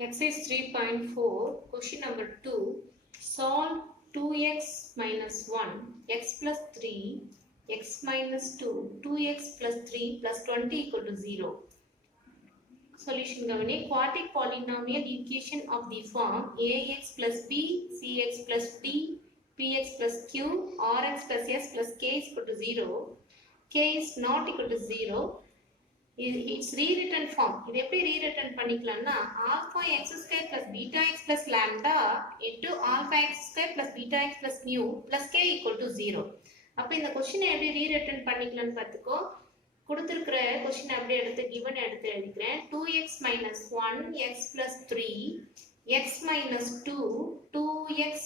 Exercise 3.4, question number 2. Solve 2x minus 1, x plus 3, x minus 2, 2x plus 3 plus 20 equal to 0. Solution governor, quadratic polynomial equation of the form ax plus b, cx plus d, px plus q, rx plus s plus k is equal to 0. K is not equal to 0. It's rewritten form. இது எப்படி rewritten பண்ணிக்கலாம்னா alpha x square plus beta x plus lambda into alpha x square plus beta x plus mu plus k equal to 0. அப்ப இந்த question எப்படி rewritten பண்ணிக்கலாம்னு பார்த்துக்கோ. கொடுத்திருக்கிற question அப்படியே எடுத்து given எடுத்து எழுதிக்கிறேன். 2x minus 1 x plus 3 x minus 2 2x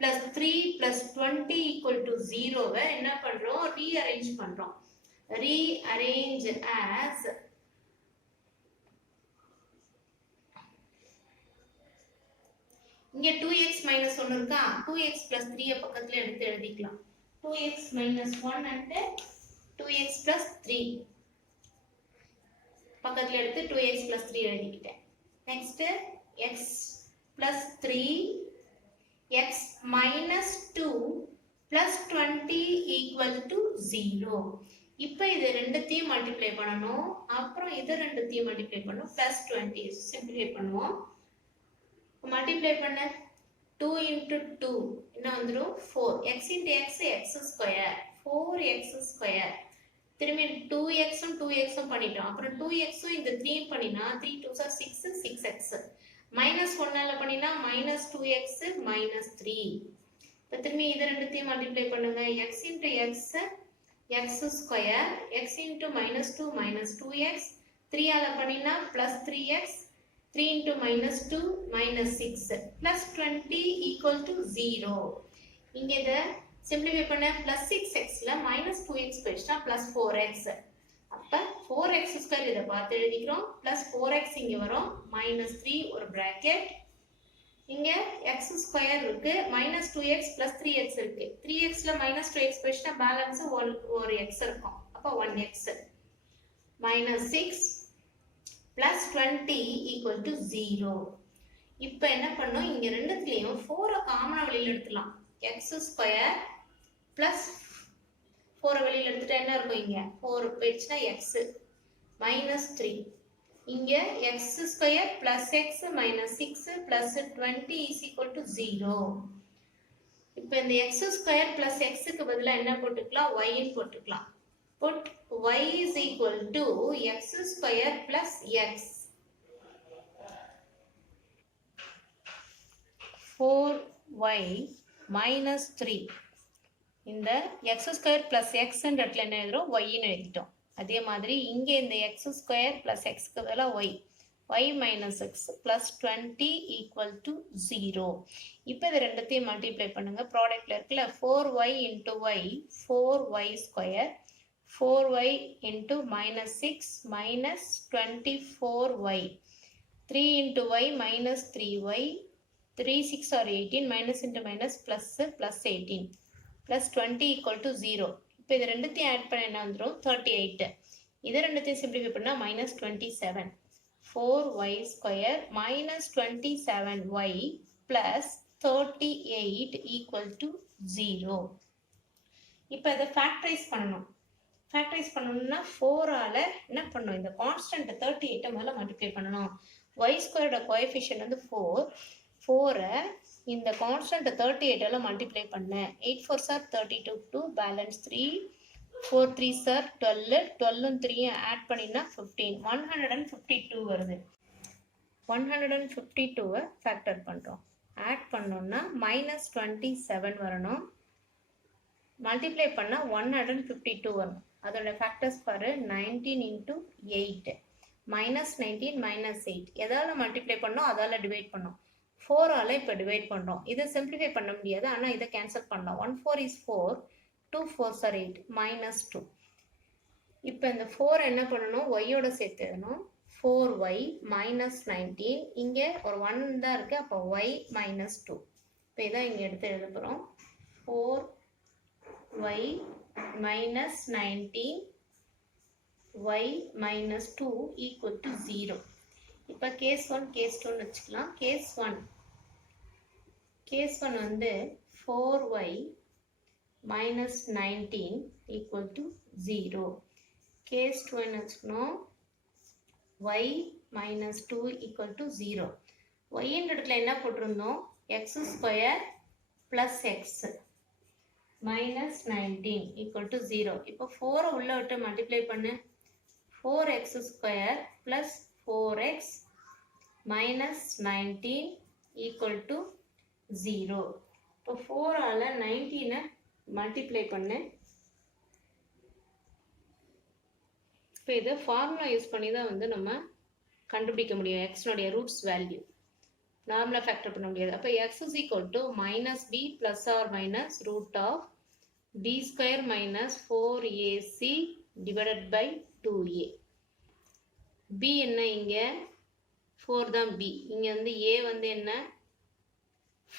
plus 3 plus 20 equal to 0 வை என்ன பண்றோம்? rearrange பண்றோம். Rearrange as இங்க 2x minus 1 இருக்கா 2x plus 3 பக்கத்துல எடுத்து எழுதிக்கலாம் 2x minus 1 and 2x plus 3 பக்கத்துல எடுத்து 2x plus 3 எழுதிக்கிட்டேன் next x plus 3 x minus 2 plus 20 equal to 0 இப்போ இது ரெண்டுத்தையும் மல்டிப்ளை பண்ணனும் அப்புறம் இது ரெண்டுத்தையும் மல்டிப்ளை பண்ணனும் plus 20 சிம்பிளிஃபை பண்ணுவோம் மல்டிப்ளை பண்ண 2 into 2 என்ன வந்துரும் 4 x into x x square 4x square திரும்பி 2x உம் 2x உம் பண்ணிட்டோம் அப்புறம் 2x உம் இந்த 3 பண்ணினா 3 2s are 6 6x minus 1 னால பண்ணினா minus 2x minus 3 இப்போ திரும்பி இது ரெண்டுத்தையும் மல்டிப்ளை பண்ணுங்க x into x square x into minus 2 minus 2x 3 ஆல பண்ணினா plus 3x 3 into minus 2 minus 6 plus 20 equal to 0 இங்க இத simplify பண்ண plus 6x ல minus 2x போயிடுச்சுனா plus 4x அப்ப 4x square இத பார்த்து எழுதிக்கிறோம் plus 4x இங்க வரும் minus 3 ஒரு bracket இங்க x square இருக்கு minus 2x plus 3x இருக்கு 3x ல minus 2x போயிடுச்சுனா பேலன்ஸ் ஒரு x இருக்கும் அப்ப 1x minus 6 plus 20 equal to 0 இப்போ என்ன பண்ணோம் இங்க ரெண்டுத்துலயும் 4 காமனா வெளியில எடுத்துலாம் x square plus 4 வெளியில எடுத்துட்டா என்ன இருக்கும் இங்க 4 போயிடுச்சுனா x minus 3 இங்க x square plus x minus 6 plus 20 is equal to 0 இப்போ இந்த x square plus x க்கு பதிலா என்ன போட்டுக்கலாம் y ன்னு போட்டுக்கலாம் put y is equal to x square plus x 4y minus 3 இந்த x square plus x ன்ற இடத்துல என்ன எழுதுறோம் y ன்னு எழுதிட்டோம் அதே மாதிரி இங்க இந்த x square plus x க்கு பதிலா y minus x plus 20 equal to 0 இப்போ இது ரெண்டுத்தையும் மல்டிப்ளை பண்ணுங்க ப்ராடக்ட்ல இருக்குல 4y into y 4y square 4y into minus 6 minus 24y 3 into y minus 3y 3 6 are 18 minus into minus plus 18 plus 20 equal to 0 இப்போ இது ரெண்டுத்தையும் ஆட் பண்ண என்ன வந்துரும் 38 இது ரெண்டுத்தையும் சிம்பிளிஃபை பண்ணா minus 27 4y square minus 27y plus 38 equal to 0 இப்போ இதை ஃபேக்டரைஸ் பண்ணணும் ஃபேக்டரைஸ் பண்ணணும்னா 4 ஆல என்ன பண்ணணும் இந்த கான்ஸ்டன்ட் 38 மேல மல்டிப்ளை பண்ணணும் y ஸ்கொயரோட கோஎஃபிஷியன்ட் வந்து 4 இந்த கான்ஸ்டன்ட் 38 ஆல மல்டிப்ளை பண்ண 8 4s are 32 2 balance 3 4 3s are 12 12 உம் 3 ஆட் பண்ணினா 15 152 வருது 152 ஃபேக்டர் பண்றோம் ஆட் பண்ணோம்னா -27 வரணும் மல்டிப்ளை பண்ணா 152 வரும் அதோட ஃபேக்டர்ஸ் பாரு 19 into 8 -19 -8 எதால மல்டிப்ளை பண்ணோம் அதால டிவைட் பண்ணோம் 4 ஆல இப்ப டிவைட் பண்றோம் இத சிம்பிளிஃபை பண்ண முடியாது ஆனா இத கேன்சல் பண்ணலாம் 1 4 is 4 2 4s are 8 -2 இப்போ இந்த 4 என்ன பண்ணனும் y ஓட சேர்த்து எழுதணும் 4y -19 இங்க ஒரு 1 தான் இருக்கு அப்ப y -2 இப்போ இத இங்க எடுத்து எழுத போறோம் 4y -19 y minus 2 equal to 0 இப்போ கேஸ் 1 கேஸ் 2 வச்சுக்கலாம். கேஸ் 1 வந்து 4y minus 19 equal to 0. Case 2 என்ன வச்சுக்கணும், y minus 2 equal to 0. y என்ற இடத்துல என்ன போட்டிருந்தோம், x square plus x minus 19 equal to 0. இப்போ 4 உள்ள விட்டு மல்டிப்ளை பண்ணு. 4x square plus 4x minus 19 equal to 0. இப்போ 4 ஆல 19 மல்டிப்ளை பண்ணு. இப்போ இதை ஃபார்முலா யூஸ் பண்ணி தான் வந்து நம்ம கண்டுபிடிக்க முடியும் எக்ஸ்னுடைய ரூட்ஸ் வேல்யூ. நார்மலாக ஃபேக்டர் பண்ண முடியாது. அப்போ x is equal to minus b plus or minus root of b square minus 4ac divided by 2a. b என்ன இங்க 4 தான் b. இங்க வந்து a வந்து என்ன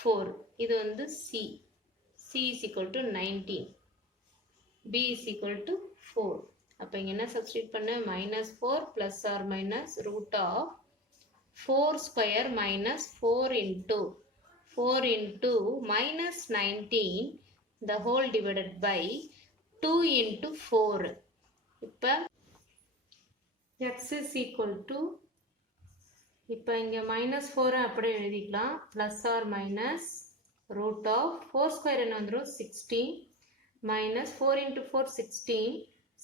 4. இது வந்து c. c is equal to 19. b is equal to 4. அப்போ இங்க என்ன சப்ஸ்டிட் பண்ண, minus 4 plus or minus root of 4 square minus 4 into minus 19 the whole divided by 2 into 4. இப்போ x is equal to, இப்போ இங்க minus 4 அப்படியே எழுதிக்கலாம், plus or minus root of 4 square என்ன வந்துரும் 16 minus 4 into 4 16.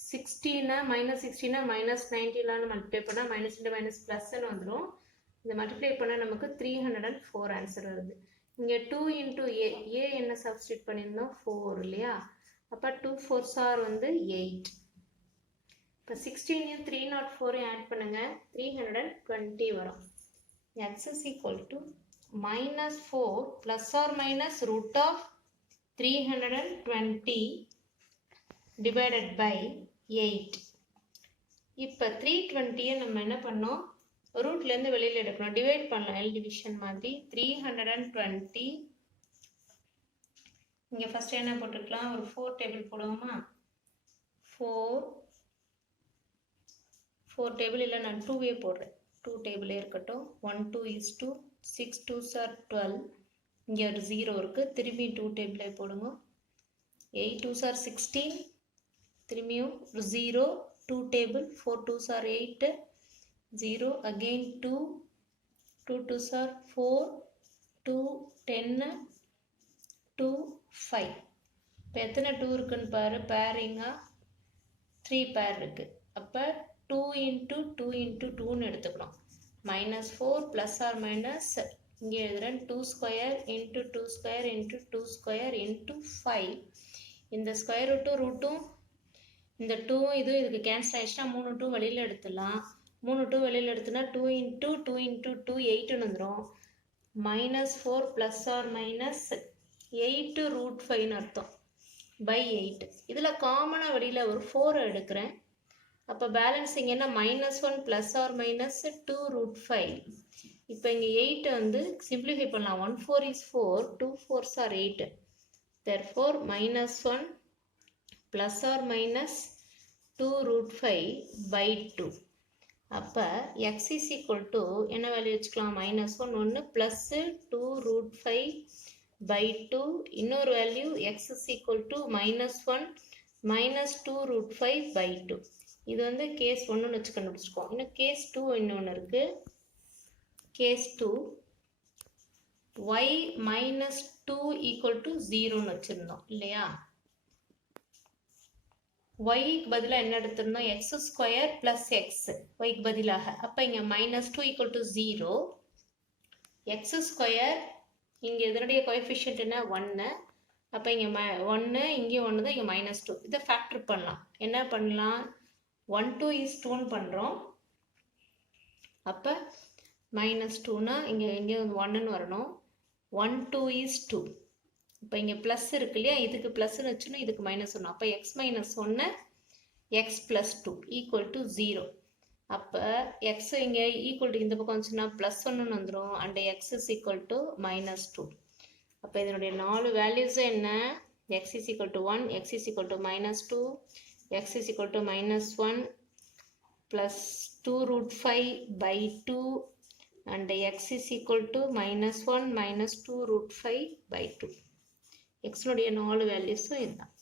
16 minus 16 minus 19 multiply பண்ணால் minus into minus ப்ளஸ்ன்னு வந்துடும். இதை மல்டிப்ளை பண்ணால் நமக்கு 304 ஆன்சர் வருது. இங்கே 2 இன்ட்டு ஏ என்ன சப்ஸ்டியூட் பண்ணியிருந்தோம் 4 இல்லையா, அப்போ 2 4s are வந்து 8. இப்போ 16 304 ஆட் பண்ணுங்க, 320 வரும். x is equal to minus 4 plus or minus root of 320 divided by 8. இப்போ 320 நம்ம என்ன பண்ணோம், ரூட்லேருந்து வெளியில் எடுக்கணும், டிவைட் பண்ணலாம் எல் டிவிஷன் மாதிரி. 320 இங்கே ஃபஸ்ட்டு என்ன போட்டுக்கலாம், ஒரு 4 டேபிள் போடுவோமா, 4 டேபிள் இல்லை, நான் 2வே போடுறேன், 2 டேபிளே இருக்கட்டும். 1 2 is 2, 6 2s are 12, இங்கே ஒரு 0 இருக்குது, திரும்பி 2 டேபிளே போடுங்க. 8 2s are 16, திரும்பியும் 0 2 table, 4 2s are 8, 0 again 2 2s are 4, 2 10 2 5. இப்போ எத்தனை 2 இருக்குன்னு பாரு, பேரிங்கா 3 பேர் இருக்கு. அப்போ 2 into 2 into 2ன்னு எடுத்துக்கணும். minus 4 plus or minus இங்கே எழுதுறேன் 2 square into 2 square into 2 square into 5. இந்த ஸ்கொயர் ரூட்டும் இந்த 2 இதுக்கு கேன்சல் ஆயிடுச்சுன்னா 3 2 வெளியில் எடுத்துடலாம். 3 2 வெளியில் எடுத்துனா 2 into 2 into 2 8ன்னு வந்துடும். minus 4 plus or minus 8 root 5ன்னு அர்த்தம் by 8. இதில் காமனாக வெளியில் ஒரு 4 எடுக்கிறேன். அப்போ பேலன்ஸ் இங்கே என்ன minus 1 plus or minus 2 root 5. இப்போ இங்கே 8 வந்து சிம்பிளிஃபை பண்ணலாம். 1 4 is 4, 2 4s are 8. therefore minus 1 plus or minus 2 root 5 by 2. அப்போ x is equal to என்ன வேல்யூ வச்சுக்கலாம், minus 1 1 plus 2 root 5 by 2. இன்னொரு value x is equal to minus 1 minus 2 root 5 by 2. இது வந்து கேஸ் 1ன்னு வச்சு கண்டுபிடிச்சிருக்கோம். இன்னும் கேஸ் 2 இன்னொன்று இருக்குது. Case 2 y minus 2 equal to 0ன்னு வச்சுருந்தோம் இல்லையா. yக்கு பதிலாக என்ன எடுத்திருந்தோம், x ஸ்கொயர் ப்ளஸ் எக்ஸ் yக்கு பதிலாக. அப்போ இங்கே minus 2 equal to 0, x ஸ்கொயர் இங்கே இதனுடைய கோஎஃபிஷியன்ட் என்ன 1. அப்போ இங்கே 1 இங்கேயும் 1 தான், இங்கே minus 2. இதை ஃபேக்டர் பண்ணலாம். என்ன பண்ணலாம், 1 2 is 2ன்னு பண்ணுறோம். அப்போ minus 2னா இங்கே 1ன்னு வரணும். 1 2 is 2. இப்போ இங்கே ப்ளஸ் இருக்கு இல்லையா, இதுக்கு ப்ளஸ்ன்னு வச்சுன்னா இதுக்கு மைனஸ் 1. அப்போ X minus 1 X plus 2 equal to 0. அப்போ எக்ஸ் இங்கே ஈக்குவல் டு இந்த பக்கம் வந்துச்சுன்னா ப்ளஸ் 1ன்னு வந்துடும். And X is equal to minus 2. அப்போ இதனுடைய 4 வேல்யூஸ் என்ன, X is equal to 1, X is equal to minus 2, X is equal to minus 1 plus 2 root 5 by 2 and x is equal to -1 -2 √5 by 2. x னுடைய 4 வேல்யூஸும் இதுதான்.